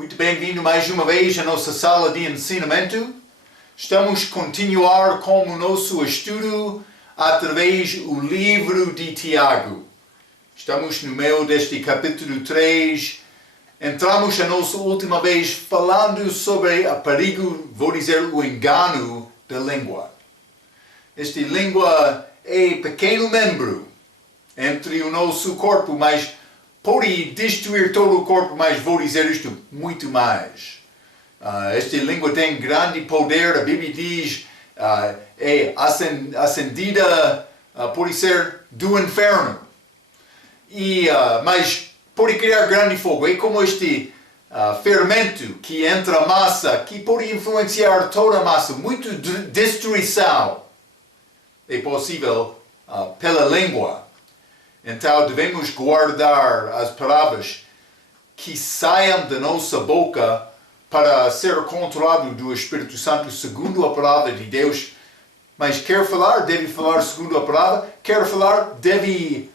Muito bem-vindo mais uma vez à nossa sala de ensinamento. Estamos a continuar com o nosso estudo através do livro de Tiago. Estamos no meio deste capítulo 3. Entramos a nossa última vez falando sobre o perigo, vou dizer, o engano da língua. Esta língua é pequeno membro entre o nosso corpo, mas pode destruir todo o corpo, mas vou dizer isto muito mais. Esta língua tem grande poder, a Bíblia diz, é acendida, pode ser do inferno. Mas pode criar grande fogo. É como este fermento que entra a massa, que pode influenciar toda a massa. Muita destruição é possível pela língua. Então devemos guardar as palavras que saiam da nossa boca para ser controlado do Espírito Santo segundo a palavra de Deus. Mas quer falar, deve falar segundo a palavra. Quer falar, deve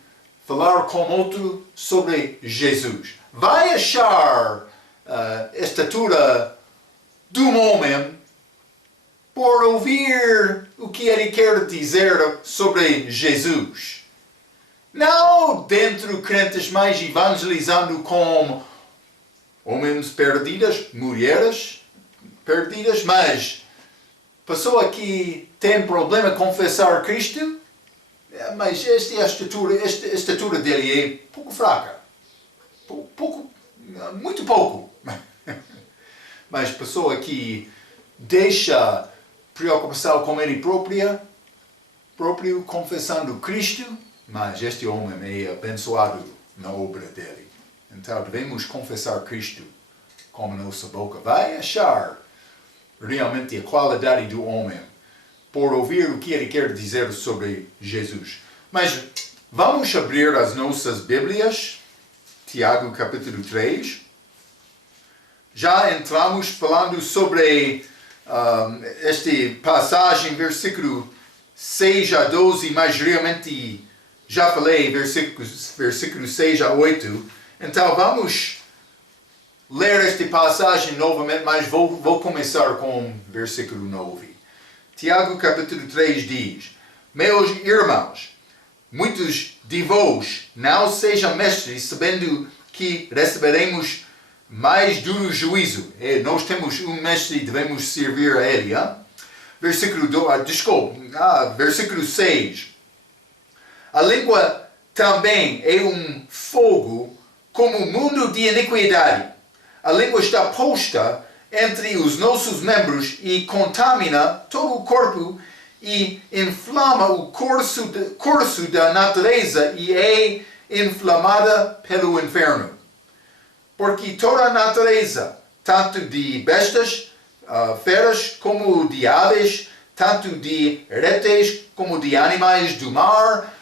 falar com outro sobre Jesus. Vai achar a estatura de um homem por ouvir o que ele quer dizer sobre Jesus. Não dentro crentes mais evangelizando com homens perdidas, mulheres perdidas, mas pessoa que tem problema em confessar Cristo, mas a estatura dele é pouco fraca. Muito pouco. Mas pessoa que deixa preocupação com ele próprio confessando Cristo, mas este homem é abençoado na obra dele. Então devemos confessar Cristo com a nossa boca. Vai achar realmente a qualidade do homem por ouvir o que ele quer dizer sobre Jesus. Mas vamos abrir as nossas Bíblias, Tiago capítulo 3. Já entramos falando sobre esta passagem, versículo 6 a 12, mas realmente já falei versículo 6 a 8. Então vamos ler esta passagem novamente, mas vou começar com versículo 9. Tiago capítulo 3 diz: Meus irmãos, muitos de vós não sejam mestres, sabendo que receberemos mais duro juízo. Nós temos um mestre e devemos servir a ele. Versículo 6. A língua também é um fogo como um mundo de iniquidade. A língua está posta entre os nossos membros e contamina todo o corpo e inflama o curso da natureza e é inflamada pelo inferno. Porque toda a natureza, tanto de bestas, feras, como de aves, tanto de répteis como de animais do mar,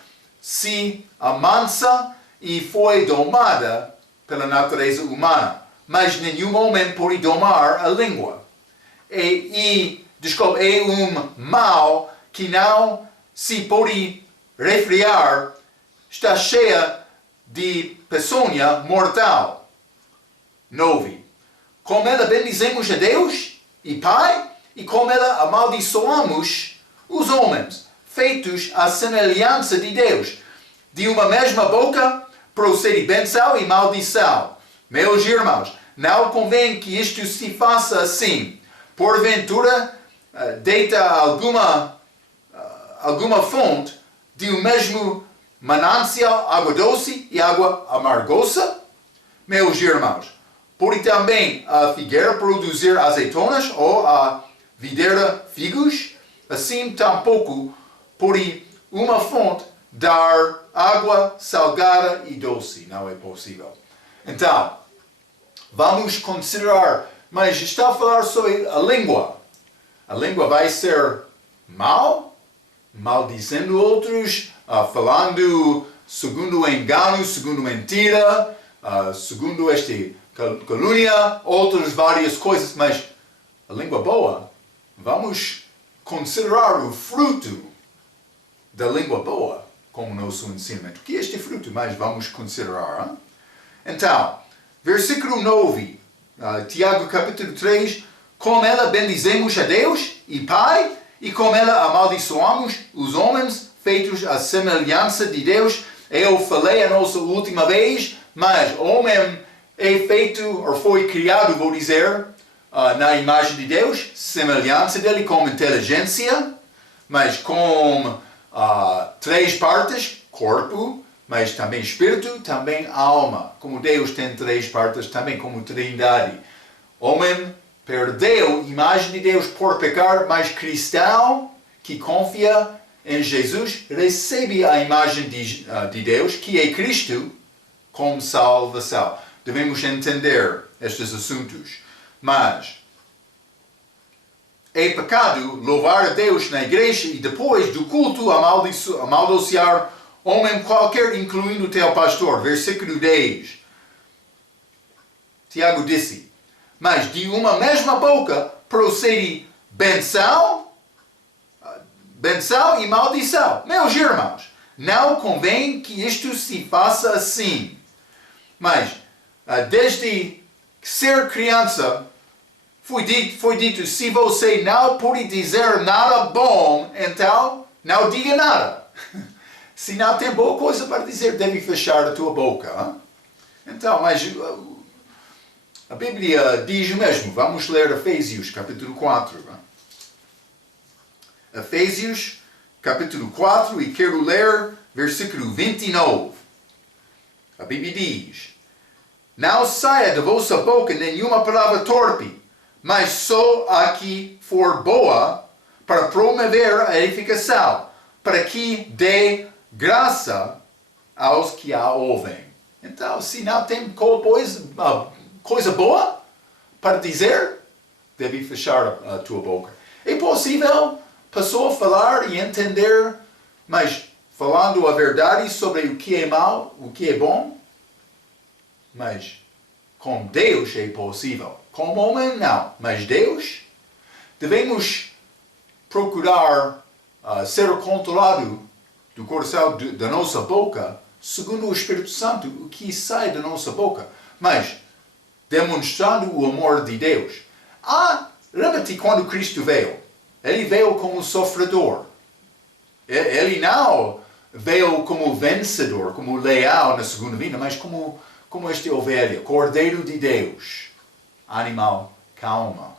se amansa e foi domada pela natureza humana. Mas nenhum homem pode domar a língua. É um mal que não se pode refrear, está cheia de peçonha mortal. 9. Com ela bendizemos a Deus e Pai, e com ela amaldiçoamos os homens, feitos à semelhança de Deus. De uma mesma boca procede bênção e maldição. Meus irmãos, não convém que isto se faça assim. Porventura, deita alguma fonte de um mesmo manancial, água doce e água amargosa? Meus irmãos, pode também a figueira produzir azeitonas ou a videira figos? Assim tampouco pode uma fonte dar água salgada e doce. Não é possível. Então, vamos considerar, mas está a falar sobre a língua. A língua vai ser maldizendo outros, falando segundo engano, segundo mentira, segundo calúnia, outras várias coisas, mas a língua boa, vamos considerar o fruto da língua boa como nosso ensinamento. O que é este fruto? Mas vamos considerar. Então, versículo 9 Tiago capítulo 3, com ela bendizemos a Deus e Pai, e com ela amaldiçoamos os homens feitos à semelhança de Deus. Eu falei a nossa última vez, mas homem é feito, ou foi criado, vou dizer, na imagem de Deus, semelhança dele, com inteligência, mas com 3 partes, corpo, mas também espírito, também alma. Como Deus tem 3 partes também, como trindade. Homem perdeu a imagem de Deus por pecar, mas cristão que confia em Jesus recebe a imagem de Deus, que é Cristo, como salvação. Devemos entender estes assuntos. Mas é pecado louvar a Deus na igreja e depois do culto amaldiçoar homem qualquer, incluindo o teu pastor. Versículo 10. Tiago disse: mas de uma mesma boca procede benção e maldição. Meus irmãos, não convém que isto se faça assim. Mas, desde ser criança, foi dito, se você não pode dizer nada bom, então não diga nada. Se não tem boa coisa para dizer, deve fechar a tua boca. Hein? Então, mas a Bíblia diz o mesmo. Vamos ler Efésios, capítulo 4. Hein? Efésios, capítulo 4, e quero ler versículo 29. A Bíblia diz: não saia da vossa boca nenhuma palavra torpe, mas só a que for boa, para promover a edificação, para que dê graça aos que a ouvem. Então, se não tem coisa boa para dizer, deve fechar a tua boca. É possível a pessoa falar e entender, mas falando a verdade sobre o que é mal, o que é bom, mas com Deus é possível. Com o homem, não. Mas Deus, devemos procurar ser controlado do coração da nossa boca, segundo o Espírito Santo, o que sai da nossa boca. Mas, demonstrando o amor de Deus. Lembra-te quando Cristo veio? Ele veio como sofredor. Ele não veio como vencedor, como leal na segunda vinda, mas como esta ovelha, Cordeiro de Deus, animal calmo.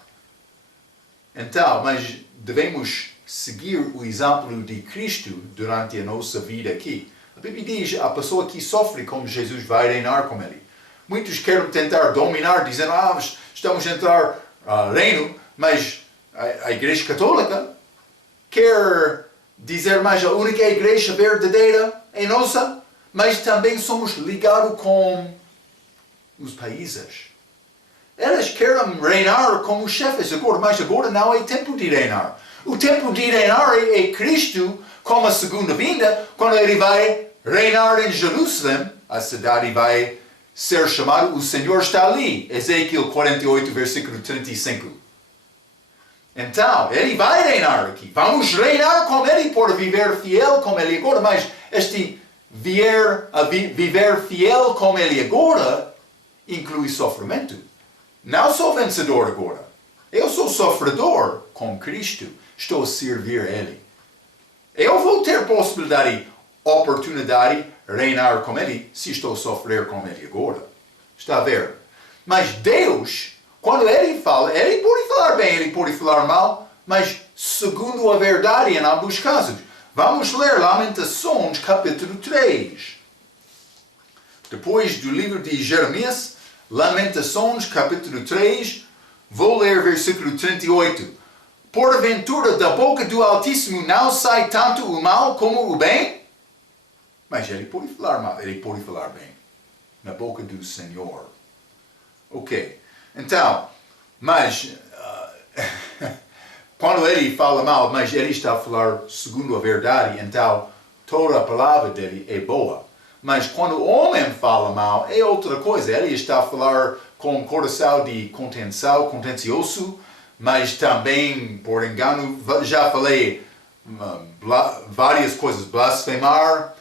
Então, mas devemos seguir o exemplo de Cristo durante a nossa vida aqui. A Bíblia diz, a pessoa que sofre como Jesus vai reinar com ele. Muitos querem tentar dominar, dizendo, estamos a entrar reino, mas a Igreja Católica quer dizer mais a única igreja verdadeira é nossa, mas também somos ligados com os países. Eles querem reinar como chefes agora, mas agora não é tempo de reinar. O tempo de reinar é Cristo, como a segunda vinda, quando ele vai reinar em Jerusalém, a cidade vai ser chamada O Senhor está ali. Ezequiel 48, versículo 35. Então, ele vai reinar aqui. Vamos reinar com ele por viver fiel com ele agora, mas viver fiel com ele agora inclui sofrimento. Não sou vencedor agora. Eu sou sofredor com Cristo. Estou a servir a Ele. Eu vou ter possibilidade, oportunidade, reinar com Ele se estou a sofrer com Ele agora. Está a ver? Mas Deus, quando Ele fala, Ele pode falar bem, Ele pode falar mal, mas segundo a verdade em ambos casos. Vamos ler Lamentações, capítulo 3. Depois do livro de Jeremias, Lamentações, capítulo 3, vou ler versículo 38. Porventura da boca do Altíssimo não sai tanto o mal como o bem? Mas ele pode falar mal, ele pode falar bem. Na boca do Senhor. Ok. Então, mas quando ele fala mal, mas ele está a falar segundo a verdade, então toda a palavra dele é boa. Mas quando o homem fala mal, é outra coisa. Ele está a falar com um coração de contencioso, mas também, por engano, já falei várias coisas. Blasfemar.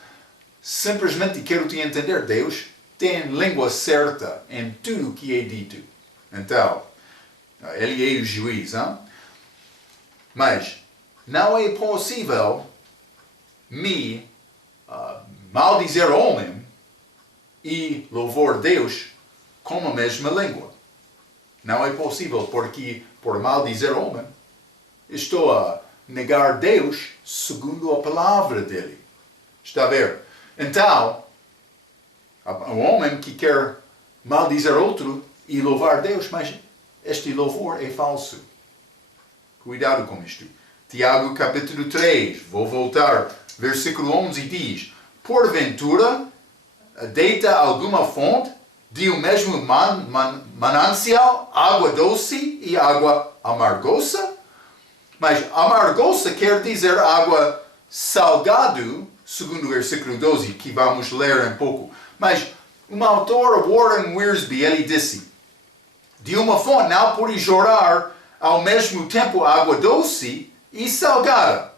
Simplesmente quero te entender. Deus tem língua certa em tudo o que é dito. Então, ele é o juiz, hein? Mas não é possível me maldizer o homem e louvar Deus com a mesma língua. Não é possível, porque por maldizer o homem, estou a negar Deus segundo a palavra dele. Está a ver? Então, o homem que quer maldizer outro e louvar Deus, mas este louvor é falso. Cuidado com isto. Tiago capítulo 3, vou voltar, versículo 11 diz: porventura, deita alguma fonte de o mesmo manancial, água doce e água amargosa? Mas amargosa quer dizer água salgado, segundo o versículo 12, que vamos ler um pouco. Mas um autor, Warren Wiersbe, ele disse: de uma fonte não pode jorrar ao mesmo tempo água doce e salgada,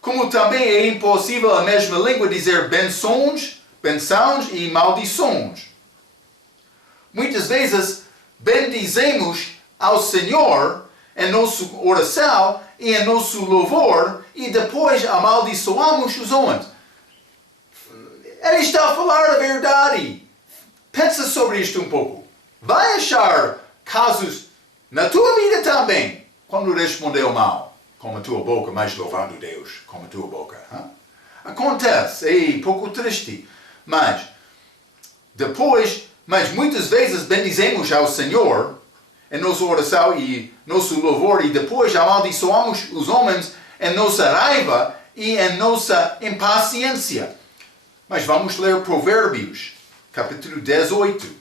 como também é impossível a mesma língua dizer bênçãos e maldições. Muitas vezes bendizemos ao Senhor em nossa oração e em nosso louvor e depois amaldiçoamos os homens. Ele está a falar a verdade. Pensa sobre isto um pouco. Vai achar casos na tua vida também, quando respondeu mal, com a tua boca, mas louvando Deus com a tua boca. Hein? Acontece, é pouco triste, mas muitas vezes bendizemos ao Senhor em nossa oração e nosso louvor e depois amaldiçoamos os homens em nossa raiva e em nossa impaciência. Mas vamos ler Provérbios, capítulo 18.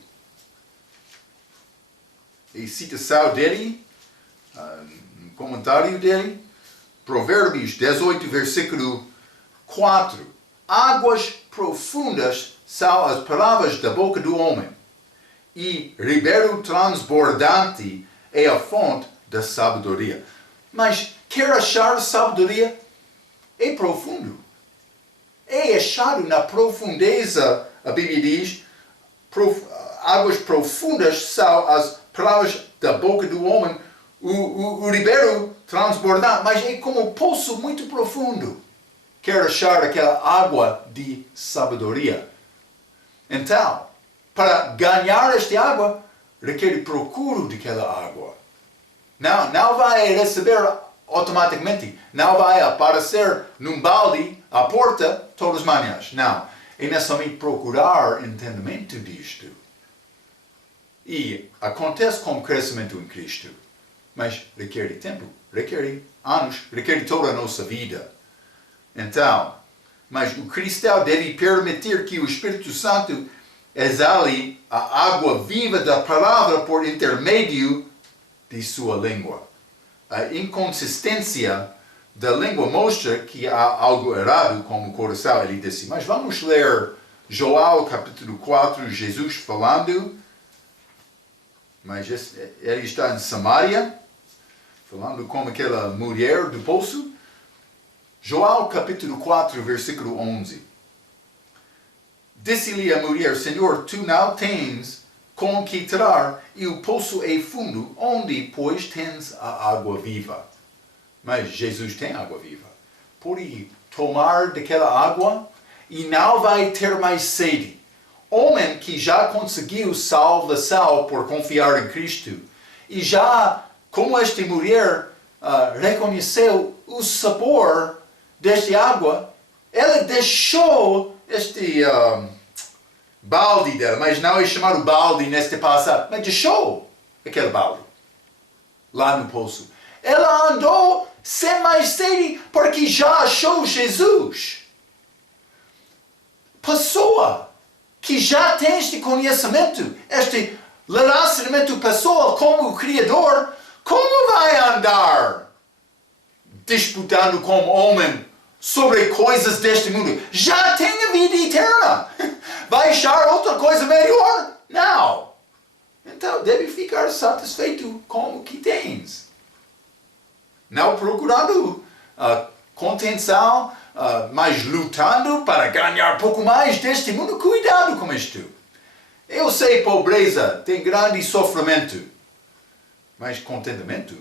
E citação dele, um comentário dele, Provérbios 18, versículo 4. Águas profundas são as palavras da boca do homem, e ribeiro transbordante é a fonte da sabedoria. Mas quer achar sabedoria? É profundo. É achado na profundeza, a Bíblia diz, águas profundas são as palavras da boca do homem, o ribeiro transbordante, mas é como um poço muito profundo. Quer achar aquela água de sabedoria. Então, para ganhar esta água, requer procuro daquela água. Não vai receber automaticamente. Não vai aparecer num balde à porta todas as manhãs. Não. É necessariamente procurar entendimento disto. E acontece com o crescimento em Cristo. Mas requer tempo, requer anos, requer toda a nossa vida. Então, mas o cristão deve permitir que o Espírito Santo exale a água viva da palavra por intermédio de sua língua. A inconsistência da língua mostra que há algo errado com o coração, ele disse. Mas vamos ler João capítulo 4, Jesus falando, mas ele está em Samaria, falando com aquela mulher do poço. João capítulo 4, versículo 11. Disse-lhe a mulher: Senhor, tu não tens com que tirar, e o poço é fundo, onde, pois, tens a água viva? Mas Jesus tem água viva. Pode tomar daquela água e não vai ter mais sede. Homem que já conseguiu salvação por confiar em Cristo, e já, como esta mulher, reconheceu o sabor desta água, ela deixou este balde dela, mas não é chamado balde neste passado, mas deixou aquele balde lá no poço. Ela andou sem mais sede porque já achou Jesus. Pessoa que já tem este conhecimento, este relacionamento pessoal com o Criador, como vai andar disputando com o homem sobre coisas deste mundo? Já tem a vida eterna. Vai achar outra coisa melhor? Não. Então deve ficar satisfeito com o que tens. Não procurando contenção, mas lutando para ganhar pouco mais deste mundo. Cuidado com isto. Eu sei, pobreza tem grande sofrimento. Mas contentamento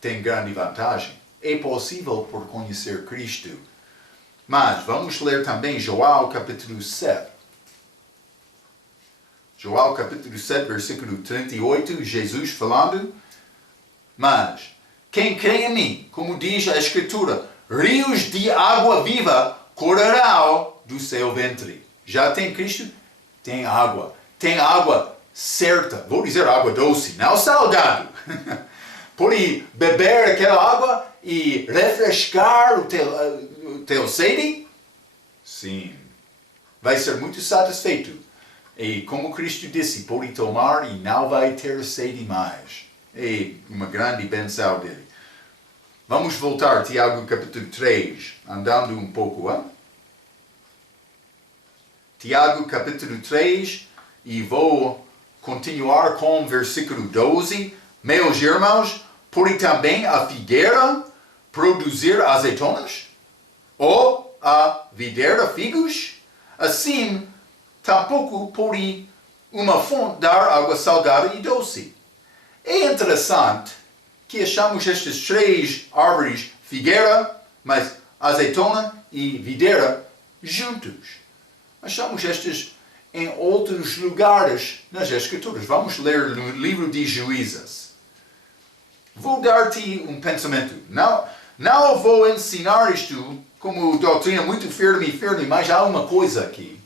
tem grande vantagem. É possível por conhecer Cristo. Mas vamos ler também João capítulo 7. João capítulo 7, versículo 38, Jesus falando. Mas quem crê em mim, como diz a Escritura, rios de água viva correrão do seu ventre. Já tem Cristo? Tem água. Tem água certa. Vou dizer água doce, não salgado. Pode beber aquela água e refrescar o teu sede? Sim. Vai ser muito satisfeito. E como Cristo disse, pode tomar e não vai ter sede mais. É uma grande bênção dele. Vamos voltar a Tiago capítulo 3, andando um pouco. Hein? Tiago capítulo 3, e vou continuar com o versículo 12. Meus irmãos, pode também a figueira produzir azeitonas? Ou a videira figos? Assim, tampouco pode uma fonte dar água salgada e doce. É interessante que achamos estas três árvores, figueira, mas azeitona e videira, juntos. Achamos estas em outros lugares nas Escrituras. Vamos ler no livro de Juízes. Vou dar-te um pensamento. Não vou ensinar isto como doutrina muito firme, mas há uma coisa aqui.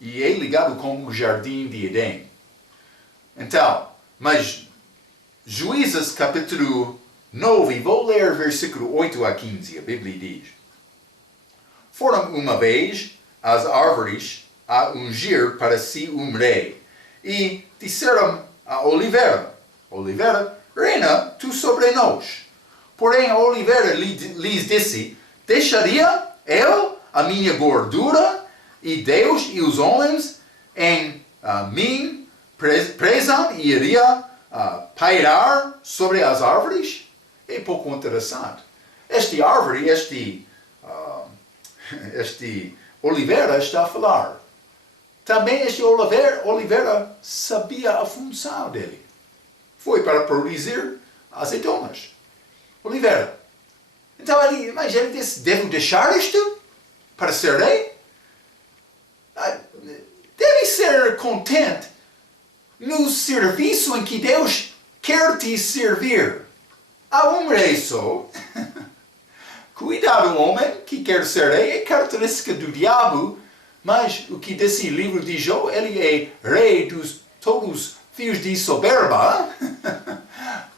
E é ligado com o jardim de Edém. Então, mas Juízes capítulo 9, vou ler versículo 8 a 15, a Bíblia diz. Foram uma vez as árvores a ungir para si um rei, e disseram a oliveira, oliveira, reina tu sobre nós. Porém a oliveira lhes disse, deixaria eu a minha gordura, e Deus e os homens em mim prezam e iria pairar sobre as árvores? É pouco interessante. Esta árvore, este oliveira está a falar. Também este oliveira sabia a função dele. Foi para produzir azeitonas. Oliveira. Então ele disse, devo deixar isto para ser rei? Deve ser contente no serviço em que Deus quer te servir. Há um rei só. Cuidado, homem que quer ser rei é característica do diabo, mas o que disse o livro de Jó, ele é rei dos todos os filhos de soberba.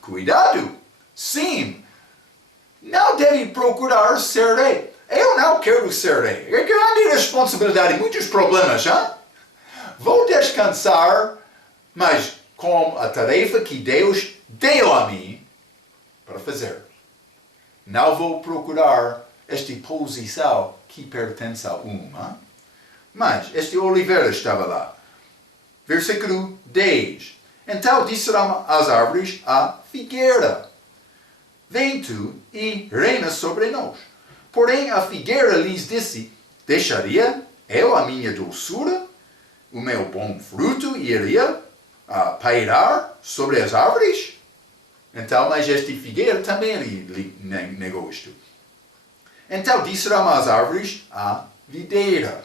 Cuidado. Sim. Não deve procurar ser rei. Eu não quero ser rei. É grande responsabilidade, muitos problemas, hein? Vou descansar, mas com a tarefa que Deus deu a mim para fazer. Não vou procurar esta posição que pertence a uma. Mas este oliveira estava lá. Versículo 10. Então disseram as árvores à figueira, vem tu e reina sobre nós. Porém a figueira lhes disse, deixaria eu a minha doçura, o meu bom fruto, e iria pairar sobre as árvores? Então, mas este figueira também negou isto. Então disseram as árvores à videira,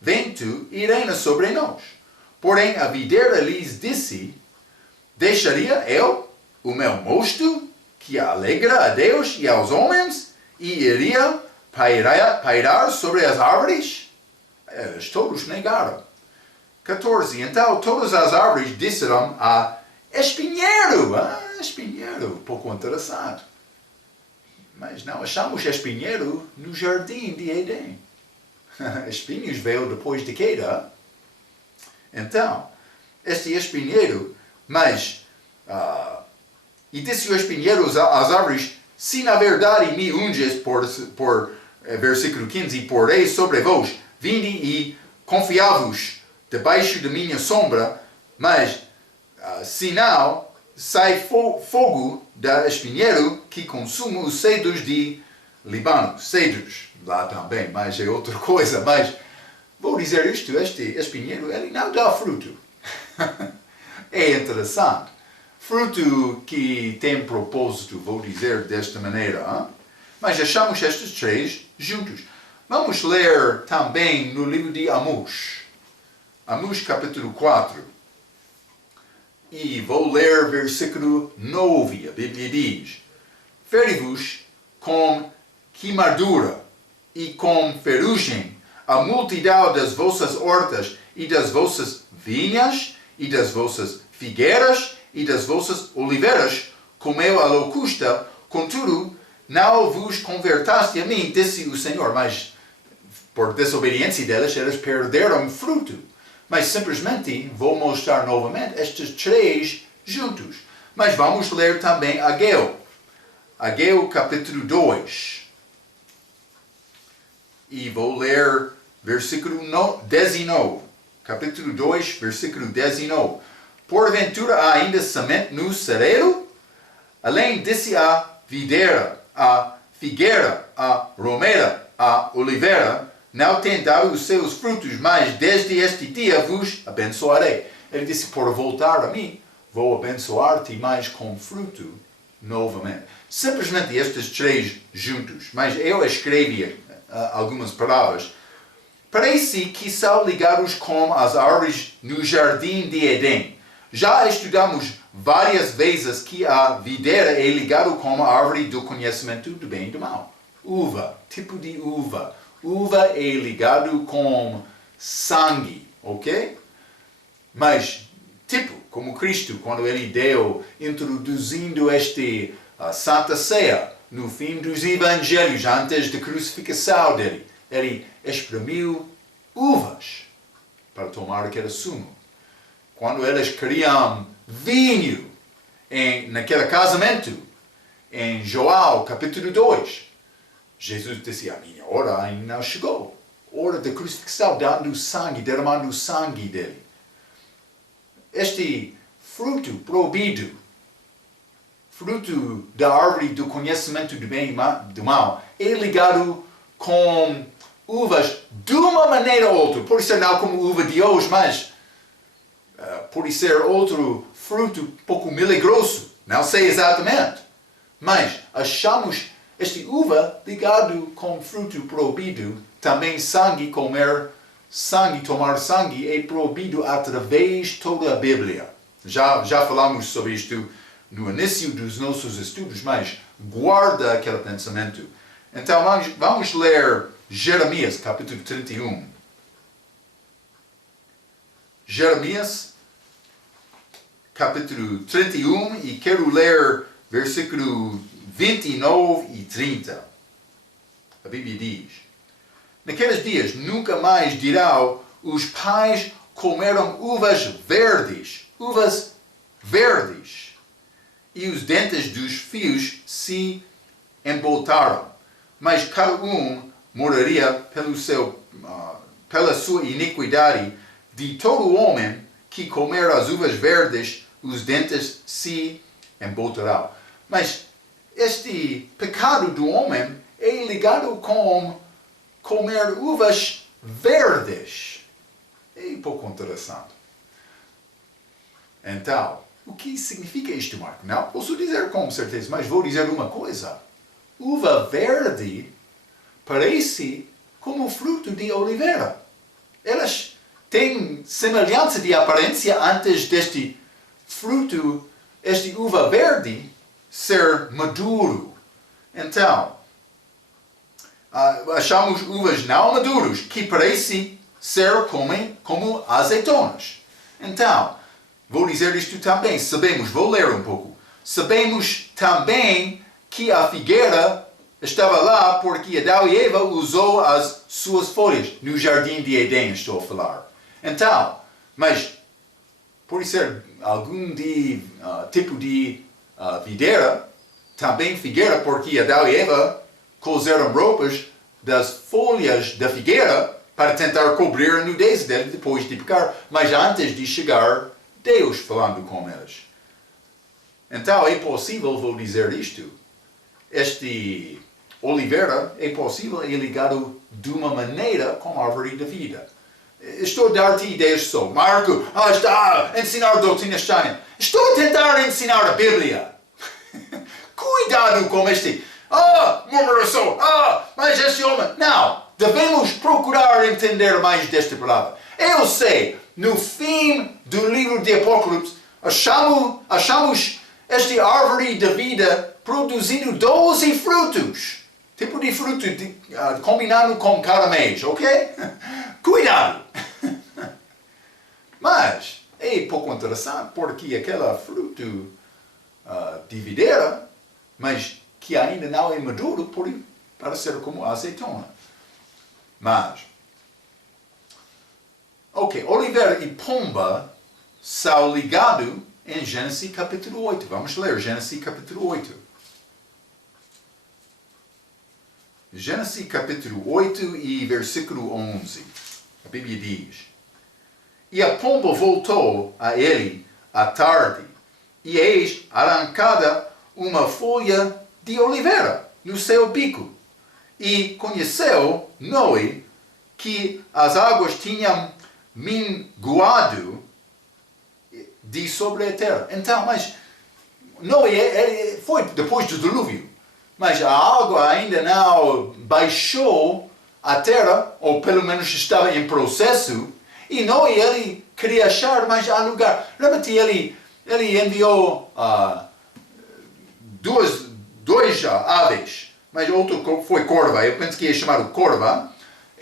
vem tu e reina sobre nós. Porém a videira lhes disse, deixaria eu o meu mosto, que alegra a Deus e aos homens, e iria pairar sobre as árvores? Eles todos negaram. 14. Então todas as árvores disseram a espinheiro. Espinheiro, pouco interessante. Mas não achamos espinheiro no jardim de Edém. Espinhos veio depois de queda. Então, este espinheiro, mas... e disse o espinheiro às árvores, se na verdade me unges por versículo 15, porei sobre vós, vinde e confiai-vos debaixo de minha sombra, mas se não, sai fogo da espinheiro que consome os cedros de Líbano. Cedros, lá também, mas é outra coisa. Mas vou dizer isto, este espinheiro, ele não dá fruto. É interessante. fruto que tem propósito, vou dizer desta maneira. Hein? Mas achamos estes três juntos. Vamos ler também no livro de Amós. Amós capítulo 4. E vou ler versículo 9. A Bíblia diz: Feri-vos com queimadura e com ferrugem a multidão das vossas hortas e das vossas vinhas e das vossas figueiras e das vossas oliveiras comeu a locusta, contudo não vos convertaste a mim, disse o Senhor. Mas por desobediência deles, eles perderam fruto. Mas simplesmente vou mostrar novamente estes três juntos. Mas vamos ler também Ageu. Ageu capítulo 2. E vou ler versículo 19. Capítulo 2, versículo 19. Porventura há ainda semente no cereiro? Além disse a videira, a figueira, a romeira, a oliveira, não tem dado os seus frutos, mas desde este dia vos abençoarei. Ele disse, por voltar a mim, vou abençoar-te mais com fruto novamente. Simplesmente estes três juntos, mas eu escrevi algumas palavras. Parece que são ligados com as árvores no jardim de Éden. Já estudamos várias vezes que a videira é ligada com a árvore do conhecimento do bem e do mal. Uva, tipo de uva. Uva é ligado com sangue, ok? Mas, tipo, como Cristo, quando ele deu, introduzindo Santa Ceia, no fim dos evangelhos, antes da crucificação dele, ele espremiu uvas para tomar aquele sumo. Quando eles queriam vinho naquele casamento, em João capítulo 2, Jesus disse, a minha hora ainda não chegou. Hora da crucifixão, dando sangue, derramando o sangue dele. Este fruto proibido, fruto da árvore do conhecimento do bem e do mal, é ligado com uvas de uma maneira ou outra. Pode ser não como uva de hoje, mas pode ser outro fruto um pouco milagroso. Não sei exatamente. Mas achamos este uva ligado com fruto proibido. Também sangue, comer sangue, tomar sangue é proibido através de toda a Bíblia. Já falamos sobre isto no início dos nossos estudos, mas guarda aquele pensamento. Então vamos ler Jeremias capítulo 31. Jeremias capítulo 31 e quero ler versículo 29 e 30. A Bíblia diz: Naqueles dias nunca mais dirão, os pais comeram uvas verdes, e os dentes dos filhos se emboltaram, mas cada um moraria pela sua iniquidade. De todo homem que comer as uvas verdes, os dentes se emboltarão. Mas este pecado do homem é ligado com comer uvas verdes. É um pouco interessante. Então, o que significa isto, Marco? Não posso dizer com certeza, mas vou dizer uma coisa. Uva verde parece como fruto de oliveira. Elas têm semelhança de aparência antes deste fruto, este uva verde, ser maduro. Então, achamos uvas não maduras que parecem ser como azeitonas. Então, vou dizer isto também. Vou ler um pouco. Sabemos também que a figueira estava lá porque Adão e Eva usou as suas folhas no jardim de Éden, estou a falar. Então, mas pode ser algum tipo de videira, também figueira, porque Adão e Eva coseram roupas das folhas da figueira para tentar cobrir a nudez dele depois de pecar, mas antes de chegar Deus falando com eles. Então é possível, vou dizer isto, este oliveira é possível, é ligado de uma maneira com a árvore da vida. estou a dar-te ideias só. Marco, está a ensinar a doutrina estranha. Estou a tentar ensinar a Bíblia. Cuidado com este. Murmuração. Mas este homem. Não. Devemos procurar entender mais desta palavra. Eu sei, no fim do livro de Apocalipse, achamos esta árvore da vida produzindo 12 frutos. Tipo de fruto combinado com cada mês, ok? Cuidado! Mas é pouco interessante porque aquele fruto de videira, mas que ainda não é maduro, pode parecer como azeitona. Mas, ok, oliveira e pomba são ligados em Gênesis capítulo 8. Vamos ler Gênesis capítulo 8. Gênesis capítulo 8 e versículo 11. A Bíblia diz: E a pomba voltou a ele à tarde, e eis arrancada uma folha de oliveira no seu bico. E conheceu Noé que as águas tinham minguado de sobre a terra. Então, mas Noé foi depois do dilúvio. Mas a água ainda não baixou a terra, ou pelo menos estava em processo, e Noé, ele queria achar mais lugar. Lembra-te, ele enviou dois aves, mas outro foi corva, eu penso que ia chamar corva,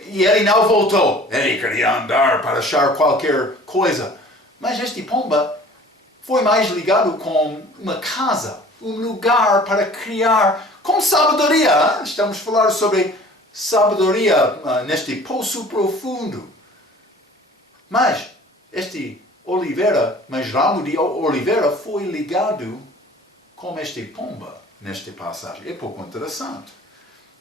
e ele não voltou. Ele queria andar para achar qualquer coisa. Mas este pomba foi mais ligado com uma casa, um lugar para criar com sabedoria. Estamos a falar sobre sabedoria neste poço profundo. Mas este oliveira, ramo de oliveira foi ligado com este pomba nesta passagem. É pouco interessante.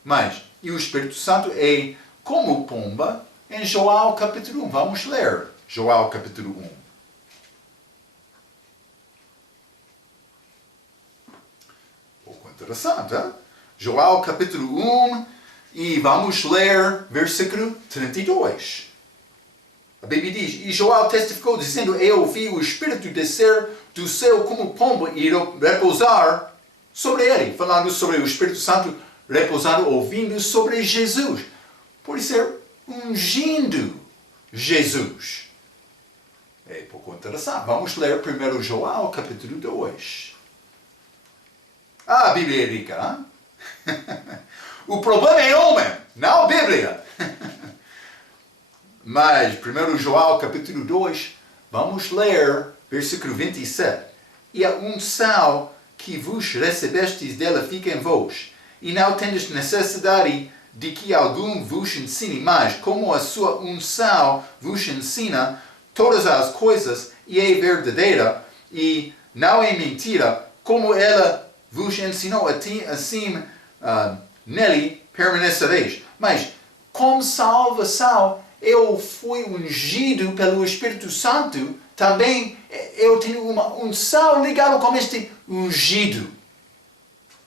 Mas, e o Espírito Santo é como pomba em Joel capítulo 1. Vamos ler Joel capítulo 1. Pouco interessante, hein? Joel capítulo 1 e vamos ler versículo 32. A Bíblia diz: E Joel testificou dizendo: Eu ouvi o Espírito descer do céu como pomba e repousar sobre ele. Falando sobre o Espírito Santo repousando, ouvindo sobre Jesus. Por ser ungindo Jesus. É pouco interessante. Vamos ler primeiro Joel capítulo 2. A Bíblia é rica, hein? O problema é homem, não a Bíblia. Mas, primeiro Joel capítulo 2, vamos ler versículo 27. E a unção que vos recebestes dela fica em vós, e não tendes necessidade de que algum vos ensine, mas como a sua unção vos ensina todas as coisas, e é verdadeira, e não é mentira, como ela vos ensinou, assim nele permanecereis. Mas, como salvação, eu fui ungido pelo Espírito Santo, também eu tenho uma unção ligada com este ungido.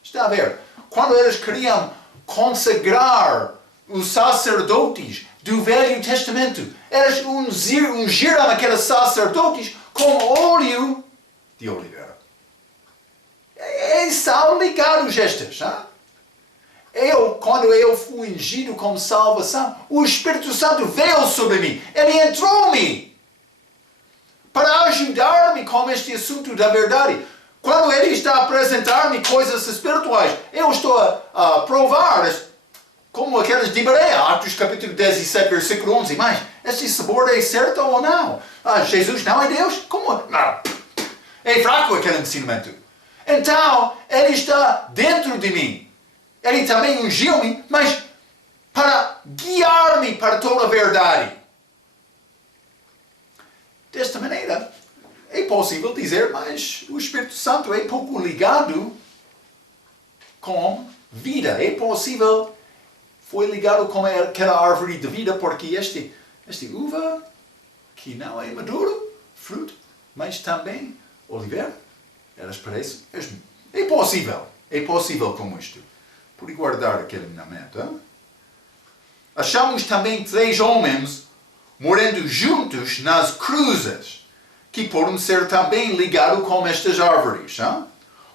Está a ver? Quando eles queriam consagrar os sacerdotes do Velho Testamento, eles ungiram aqueles sacerdotes com óleo de oliveira. Eles são ligados estes, hein? Quando eu fui ungido como salvação, o Espírito Santo veio sobre mim. Ele entrou-me para ajudar-me com este assunto da verdade. Quando Ele está a apresentar-me coisas espirituais, eu estou a provar, como aqueles de Bereia, Atos capítulo 17, versículo 11. Mas este sabor é certo ou não? Jesus não é Deus? Como? Não. É fraco aquele ensinamento. Então, Ele está dentro de mim. Ele também ungiu-me, mas para guiar-me para toda a verdade. Desta maneira, é possível dizer, mas o Espírito Santo é pouco ligado com vida. É possível, foi ligado com aquela árvore de vida, porque este uva, que não é maduro, fruto, mas também oliveira, elas parecem mesmo. É possível como isto. Por guardar aquele mandamento. Hein? Achamos também 3 homens morando juntos nas cruzes, que podem ser também ligados com estas árvores. Hein?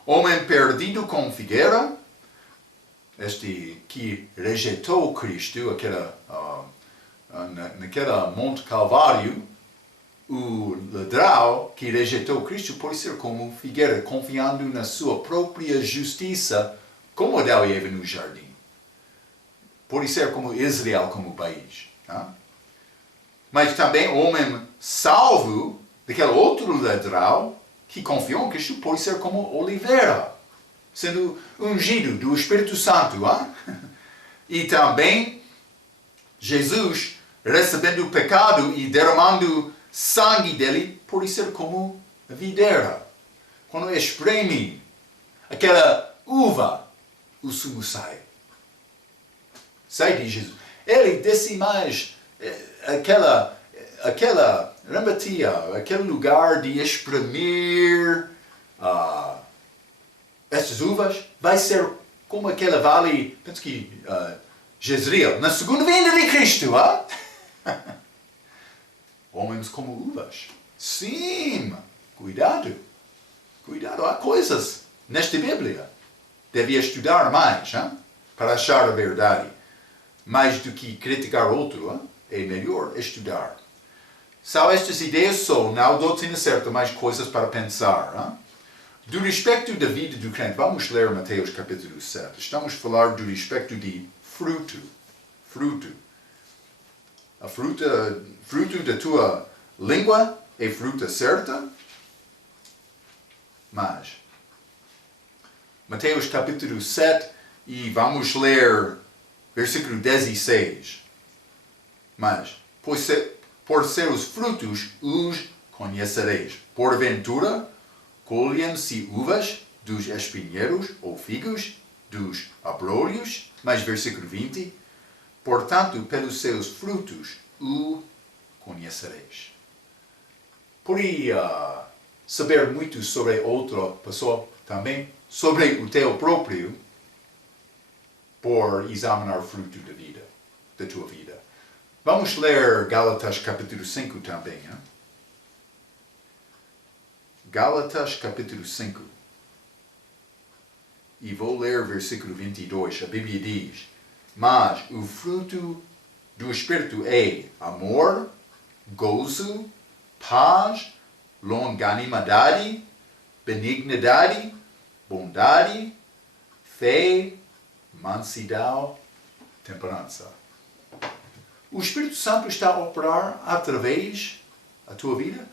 Homem perdido com figueira, este que rejeitou Cristo, naquela Monte Calvário, o ladrão que rejeitou Cristo pode ser como figueira, confiando na sua própria justiça, como Adão e Eva no jardim. Pode ser como Israel, como país. Tá? Mas também o homem salvo, daquele outro ladrão, que confiou em Cristo, pode ser como oliveira, sendo ungido do Espírito Santo. Hein? E também Jesus, recebendo o pecado e derramando sangue dele, pode ser como a videira. Quando espreme aquela uva, o sumo sai. Sai de Jesus. Ele desce mais remetia, aquele lugar de espremer estas uvas, vai ser como aquele vale, penso que Jezreel, na segunda vinda de Cristo. Homens como uvas. Sim, cuidado. Cuidado, há coisas nesta Bíblia. Devia estudar mais, para achar a verdade. Mais do que criticar outro, é melhor estudar. São estas ideias só, não a doutrina certa, mais coisas para pensar. Do respeito da vida do crente, vamos ler Mateus capítulo 7. Estamos a falar do respeito de fruto. Fruto. A fruto da tua língua é fruta certa, mas Mateus capítulo 7 e vamos ler versículo 16. Mas, por seus frutos os conhecereis. Porventura, colhem-se uvas dos espinheiros ou figos dos abrolhos? Mas, versículo 20. Portanto, pelos seus frutos o conhecereis. Podia saber muito sobre outra pessoa também, sobre o teu próprio, por examinar o fruto da vida, da tua vida. Vamos ler Gálatas capítulo 5 também. Hein? Gálatas capítulo 5. E vou ler versículo 22. A Bíblia diz: mas o fruto do Espírito é amor, gozo, paz, longanimidade, benignidade, bondade, fé, mansidão, temperança. O Espírito Santo está a operar através da tua vida.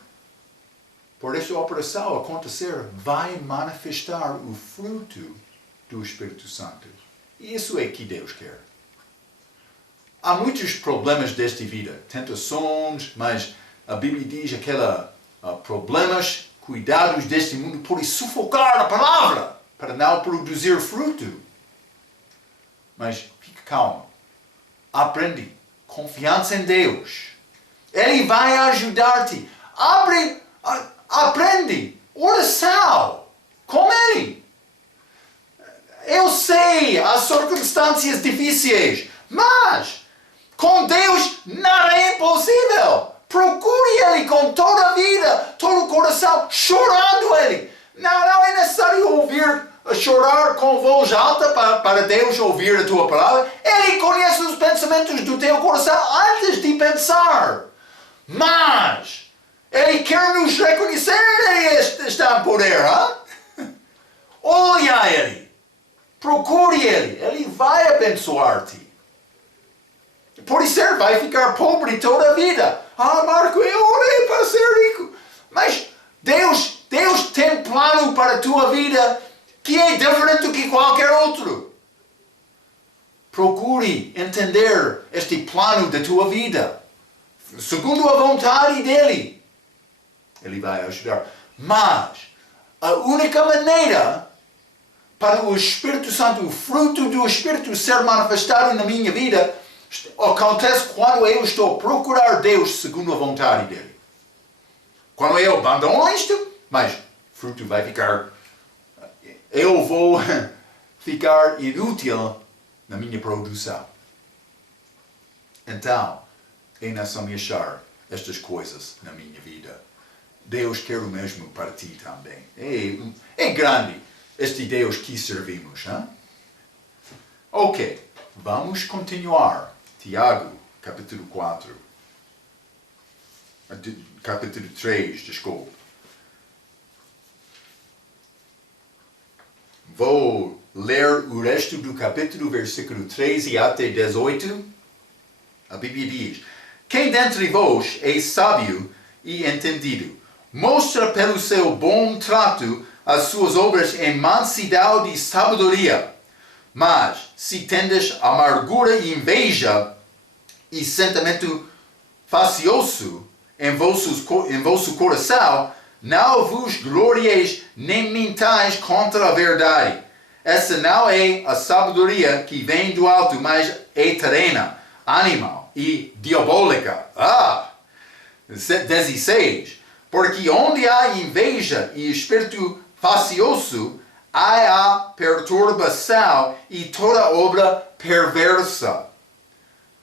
Por esta operação acontecer, vai manifestar o fruto do Espírito Santo. E isso é que Deus quer. Há muitos problemas desta vida, tentações, mas a Bíblia diz problemas, cuidados deste mundo podem sufocar a palavra para não produzir fruto. Mas fica calmo. Aprende. Confiança em Deus. Ele vai ajudar-te. Aprende. Oração com Ele. Eu sei as circunstâncias difíceis, mas com Deus nada é impossível. Procure Ele com toda a vida, todo o coração, chorando Ele. Não é necessário chorar com voz alta para Deus ouvir a tua palavra. Ele conhece os pensamentos do teu coração antes de pensar. Mas Ele quer nos reconhecer. Ele está em poder. Olha a Ele. Procure Ele. Ele vai abençoar-te. Pode ser, vai ficar pobre toda a vida. Marco, eu orei para ser rico. Mas Deus tem plano para a tua vida que é diferente do que qualquer outro. Procure entender este plano da tua vida. Segundo a vontade dEle. Ele vai ajudar. Mas a única maneira para o Espírito Santo, o fruto do Espírito ser manifestado na minha vida, acontece quando eu estou a procurar Deus segundo a vontade dEle. Quando eu abandono isto, mas fruto vai ficar... Eu vou ficar inútil na minha produção. Então, em nação me achar estas coisas na minha vida. Deus quer o mesmo para ti também. É grande este Deus que servimos. Hein? Ok, vamos continuar. Tiago, capítulo 4. Capítulo 3, desculpa. Vou ler o resto do capítulo, versículo 13 até 18. A Bíblia diz: Quem dentre vós é sábio e entendido, mostra pelo seu bom trato as suas obras em mansidão e sabedoria. Mas, se tendes amargura e inveja e sentimento facioso em vosso coração, não vos glorieis nem mintais contra a verdade. Essa não é a sabedoria que vem do alto, mas é terrena, animal e diabólica. 16. Porque onde há inveja e espírito facioso, há a perturbação e toda obra perversa.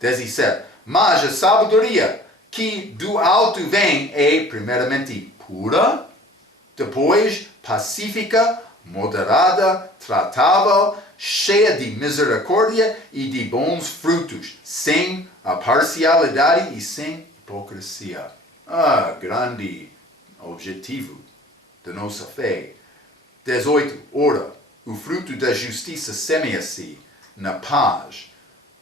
17. Mas a sabedoria que do alto vem é primeiramente pura, depois pacífica, moderada, tratável, cheia de misericórdia e de bons frutos, sem a parcialidade e sem hipocrisia. Grande objetivo da nossa fé. 18. Ora, o fruto da justiça semeia-se na paz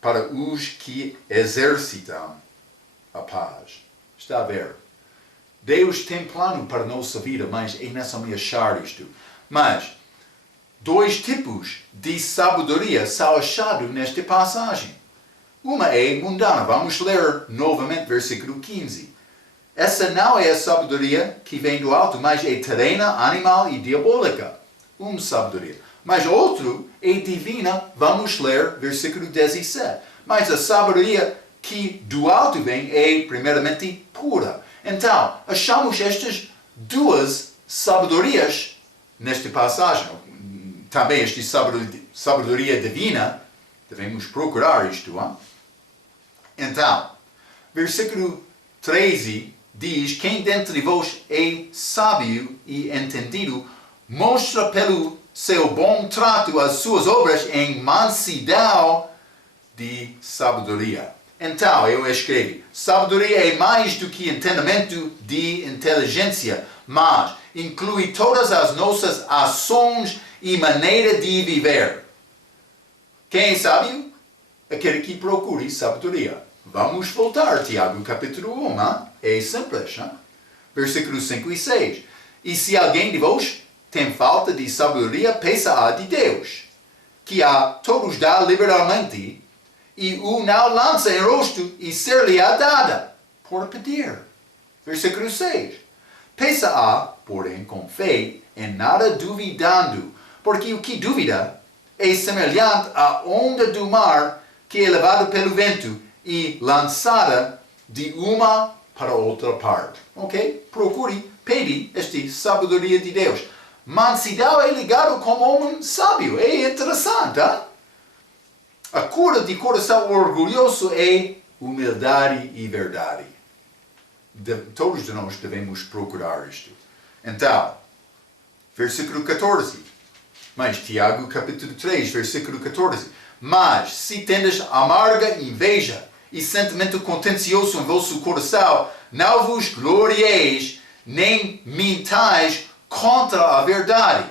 para os que exercitam a paz. Está a ver? Deus tem plano para a nossa vida, mas é necessário achar isto. Mas, dois tipos de sabedoria são achados nesta passagem. Uma é mundana. Vamos ler novamente versículo 15. Essa não é a sabedoria que vem do alto, mas é terrena, animal e diabólica. Uma sabedoria. Mas outro é divina. Vamos ler versículo 17. Mas a sabedoria que do alto vem é primeiramente pura. Então, achamos estas duas sabedorias nesta passagem. Também esta sabedoria divina. Devemos procurar isto. Hein? Então, versículo 13 diz: Quem dentre vós é sábio e entendido, mostra pelo seu bom trato as suas obras em mansidão de sabedoria. Então, eu escrevi: sabedoria é mais do que entendimento de inteligência, mas inclui todas as nossas ações e maneira de viver. Quem é sábio? Aquele que procure sabedoria. Vamos voltar, Tiago, capítulo 1. É simples. Versículos 5 e 6. E se alguém de vós tem falta de sabedoria, peça-a de Deus, que a todos dá liberalmente, e o não lança em rosto, e ser-lhe-á dada, por pedir. Versículo 6. Peça-a, porém, com fé, em nada duvidando, porque o que duvida é semelhante à onda do mar, que é levada pelo vento e lançada de uma para outra parte. Ok? Procure, pede esta sabedoria de Deus. Mansidão é ligado como homem sábio. É interessante, hein? A cura de coração orgulhoso é humildade e verdade. Todos de nós devemos procurar isto. Então, versículo 14. Mas Tiago capítulo 3, versículo 14. Mas se tendes amarga inveja e sentimento contencioso em vosso coração, não vos glorieis, nem mintais contra a verdade.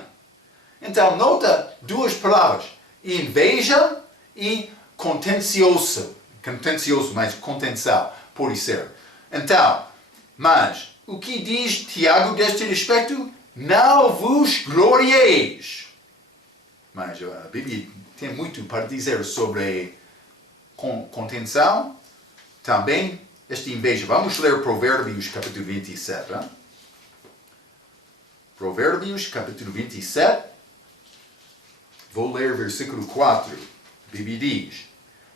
Então, nota duas palavras: inveja e contencioso. Contencioso, mas contenção, pode ser. Então, mas, o que diz Tiago deste respeito? Não vos glorieis. Mas a Bíblia tem muito para dizer sobre contenção. Também esta inveja. Vamos ler Provérbios capítulo 27. Hein? Provérbios capítulo 27. Vou ler versículo 4. A Bíblia diz: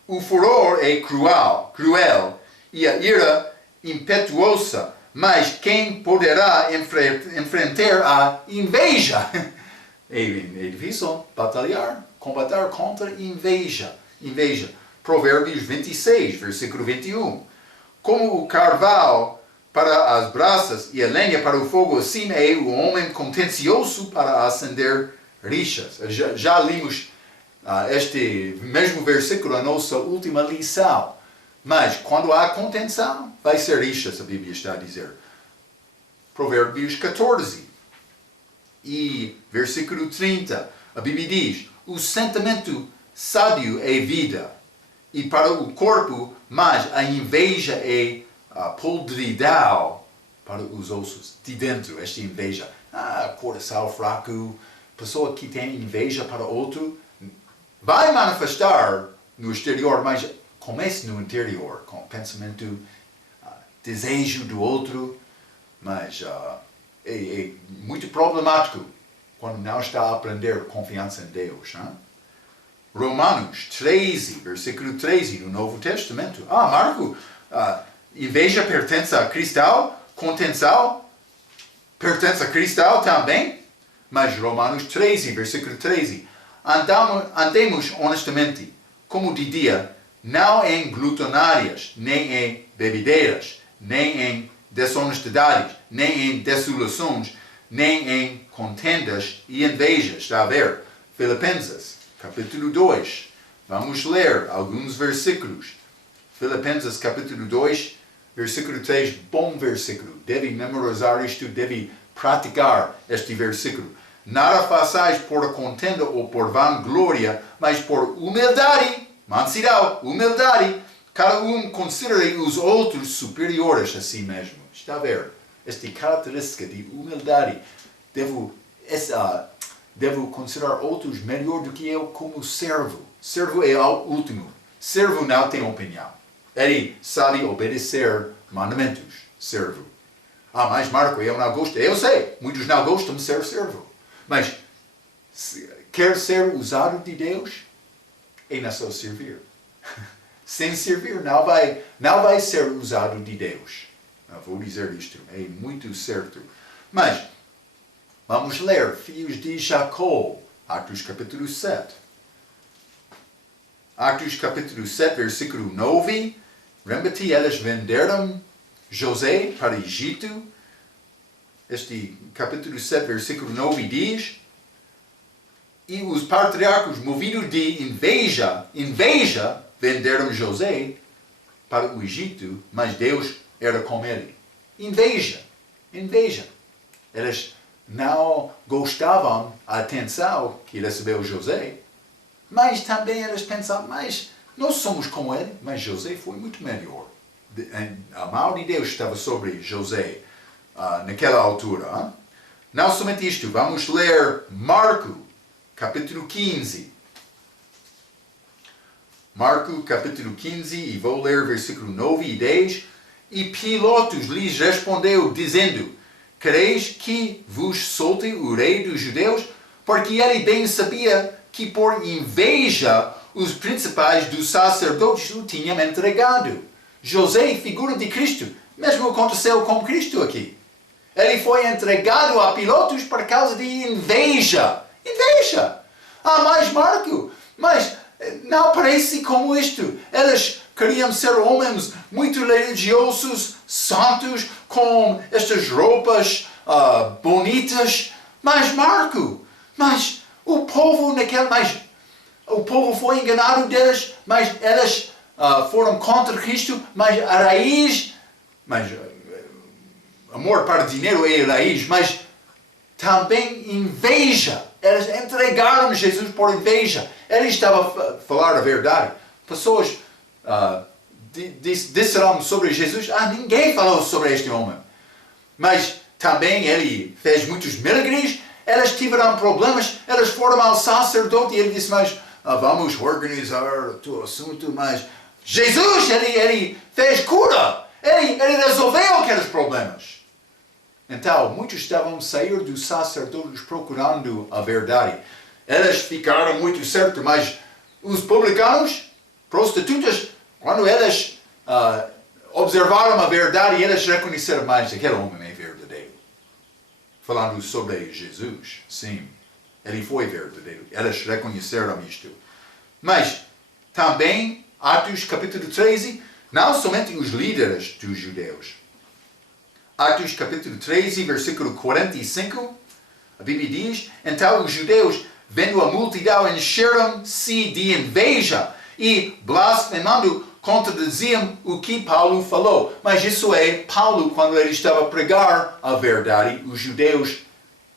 o furor é cruel e a ira impetuosa, mas quem poderá enfrentar a inveja? É difícil batalhar, combater contra inveja. Provérbios 26, versículo 21. como o carvão para as brasas e a lenha para o fogo, assim é o homem contencioso para acender rixas. Já limos este mesmo versículo na nossa última lição. Mas quando há contenção, vai ser rixas, a Bíblia está a dizer. Provérbios 14 e versículo 30, a Bíblia diz: o sentimento sábio é vida, e para o corpo, mas a inveja é a podridão para os ossos. De dentro, esta inveja. Coração fraco, pessoa que tem inveja para outro, vai manifestar no exterior, mas comece no interior, com pensamento, desejo do outro, mas é muito problemático quando não está a aprender confiança em Deus. Né? Romanos 13, versículo 13, no Novo Testamento. Marco, inveja pertence a cristão, contenção pertence a cristão também, mas Romanos 13, versículo 13. Andemos honestamente, como de dia, não em glutonárias, nem em bebedeiras, nem em desonestidades, nem em desolações, nem em contendas e invejas. Está a ver? Filipenses, capítulo 2. Vamos ler alguns versículos. Filipenses, capítulo 2, versículo 3. Bom versículo. Deve memorizar isto, deve praticar este versículo. Nada façais por contenda ou por vanglória, mas por humildade, mansidão, humildade. Cada um considere os outros superiores a si mesmo. Está a ver? Esta característica de humildade. Devo considerar outros melhor do que eu como servo. Servo é o último. Servo não tem opinião. Ele sabe obedecer mandamentos. Servo. Mas Marco, eu não gosto. Eu sei, muitos não gostam de ser servo. Mas, quer ser usado de Deus, é não só servir. Sem servir, não vai ser usado de Deus. Eu vou dizer isto, é muito certo. Mas, vamos ler Filhos de Jacó, Atos capítulo 7. Atos capítulo 7, versículo 9. Lembra-te, eles venderam José para o Egito. Este capítulo 7, versículo 9 diz: e os patriarcas, movidos de inveja, venderam José para o Egito, mas Deus era com ele. Inveja. Eles não gostavam da atenção que recebeu José, mas também eles pensavam, mas nós somos como ele, mas José foi muito melhor. A mão de Deus estava sobre José naquela altura. Não somente isto, vamos ler Marco, capítulo 15. Marco, capítulo 15, e vou ler versículo 9 e 10. E Pilatos lhes respondeu, dizendo: quereis que vos solte o rei dos judeus? Porque ele bem sabia que por inveja os principais dos sacerdotes o tinham entregado. José, figura de Cristo, mesmo aconteceu com Cristo aqui. Ele foi entregado a Pilatos por causa de inveja. Mas Marco, não parece como isto. Eles queriam ser homens muito religiosos, santos, com estas roupas bonitas. Mas Marco, o povo o povo foi enganado deles, mas eles foram contra Cristo, mas a raiz, amor para dinheiro é a raiz, mas também inveja. Eles entregaram Jesus por inveja. Ele estava a falar a verdade. Pessoas disseram sobre Jesus, ninguém falou sobre este homem. Mas também ele fez muitos milagres, eles tiveram problemas, eles foram ao sacerdote e ele disse, mas vamos organizar o teu assunto, mas Jesus, ele fez cura, ele resolveu aqueles problemas. Então, muitos estavam a sair dos sacerdotes procurando a verdade. Eles ficaram muito certos, mas os publicanos, prostitutas, quando eles observaram a verdade, eles reconheceram mais aquele homem é verdadeiro. Falando sobre Jesus, sim, ele foi verdadeiro. Eles reconheceram isto. Mas também, Atos capítulo 13, Não somente os líderes dos judeus. Atos capítulo 13, versículo 45, a Bíblia diz, então os judeus, vendo a multidão, encheram-se de inveja e blasfemando contradiziam o que Paulo falou. Mas isso é Paulo quando ele estava a pregar a verdade, os judeus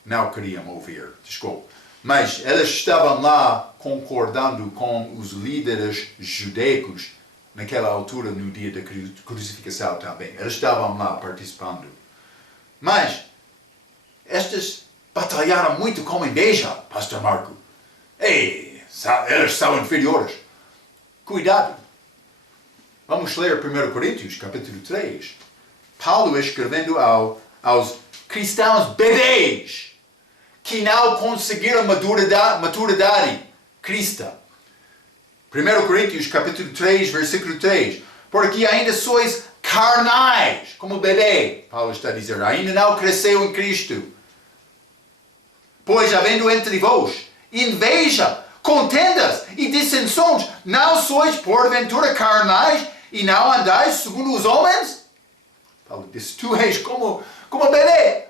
não queriam ouvir, desculpa. Mas eles estavam lá concordando com os líderes judaicos naquela altura, no dia da crucificação também. Eles estavam lá participando. Mas estes batalharam muito com inveja, Pastor Marco. Ei, eles são inferiores. Cuidado. Vamos ler 1 Coríntios, capítulo 3. Paulo escrevendo aos cristãos bebês que não conseguiram maturidade cristã. 1 Coríntios, capítulo 3, versículo 3. Porque ainda sois carnais, como bebê, Paulo está dizendo. Ainda não cresceu em Cristo. Pois havendo entre vós inveja, contendas e dissensões, não sois porventura carnais e não andais segundo os homens? Paulo diz, tu és como bebê,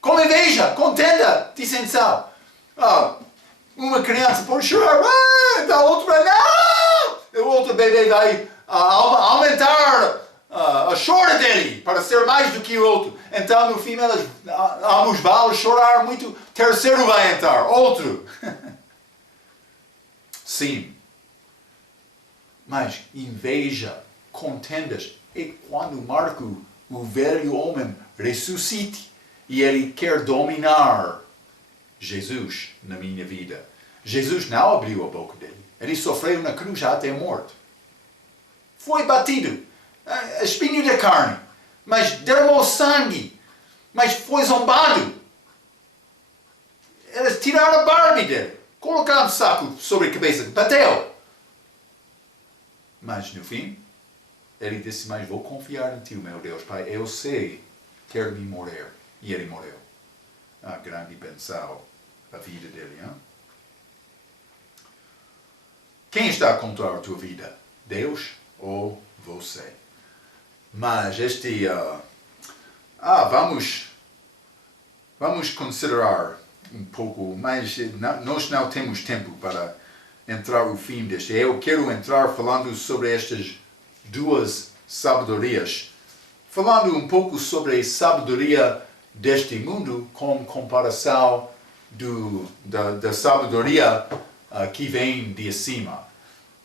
com inveja, contenda, dissensão. Uma criança pode chorar, da outra não! O outro bebê vai aumentar a chora dele para ser mais do que o outro. Então no fim ambos vão chorar muito, terceiro vai entrar, outro. Sim. Mas inveja, contendas, é quando Marco, o velho homem, ressuscite e ele quer dominar Jesus na minha vida. Jesus não abriu a boca dele. Ele sofreu na cruz até a morte. Foi batido, espinho da carne, mas derramou sangue, mas foi zombado. Eles tiraram a barba dele, colocaram um saco sobre a cabeça, bateu. Mas no fim, ele disse, mas vou confiar em ti, meu Deus, Pai, eu sei, quero me morrer. E ele morreu. Grande benção a vida dele, hein? Quem está a controlar a tua vida? Deus ou você? Mas vamos considerar um pouco, mas nós não temos tempo para entrar no fim deste. Eu quero entrar falando sobre estas duas sabedorias. Falando um pouco sobre a sabedoria deste mundo com comparação da sabedoria que vem de cima.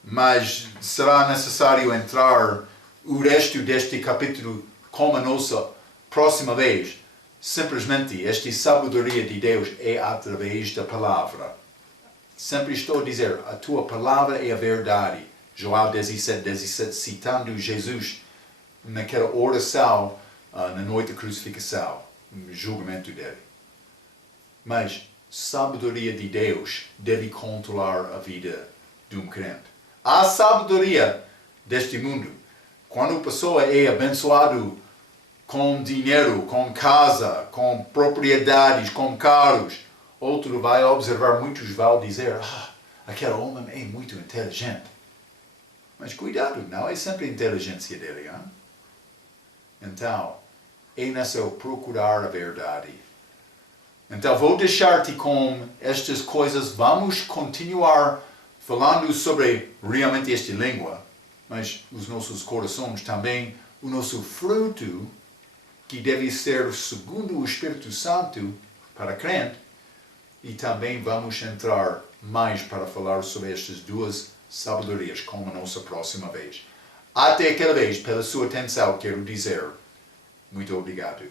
Mas será necessário entrar o resto deste capítulo com a nossa próxima vez. Simplesmente, esta sabedoria de Deus é através da palavra. Sempre estou a dizer, a tua palavra é a verdade. João 17, citando Jesus naquela oração na noite da crucificação, no julgamento dele. Mas sabedoria de Deus deve controlar a vida de um crente. A sabedoria deste mundo, quando a pessoa é abençoada com dinheiro, com casa, com propriedades, com carros, outro vai observar, muitos vão dizer, aquele homem é muito inteligente. Mas cuidado, não é sempre a inteligência dele, hein? Então, é necessário procurar a verdade. Então, vou deixar-te com estas coisas. Vamos continuar falando sobre realmente esta língua, mas os nossos corações também, o nosso fruto, que deve ser segundo o Espírito Santo para crente, e também vamos entrar mais para falar sobre estas duas sabedorias como a nossa próxima vez. Até aquela vez, pela sua atenção, quero dizer muito obrigado.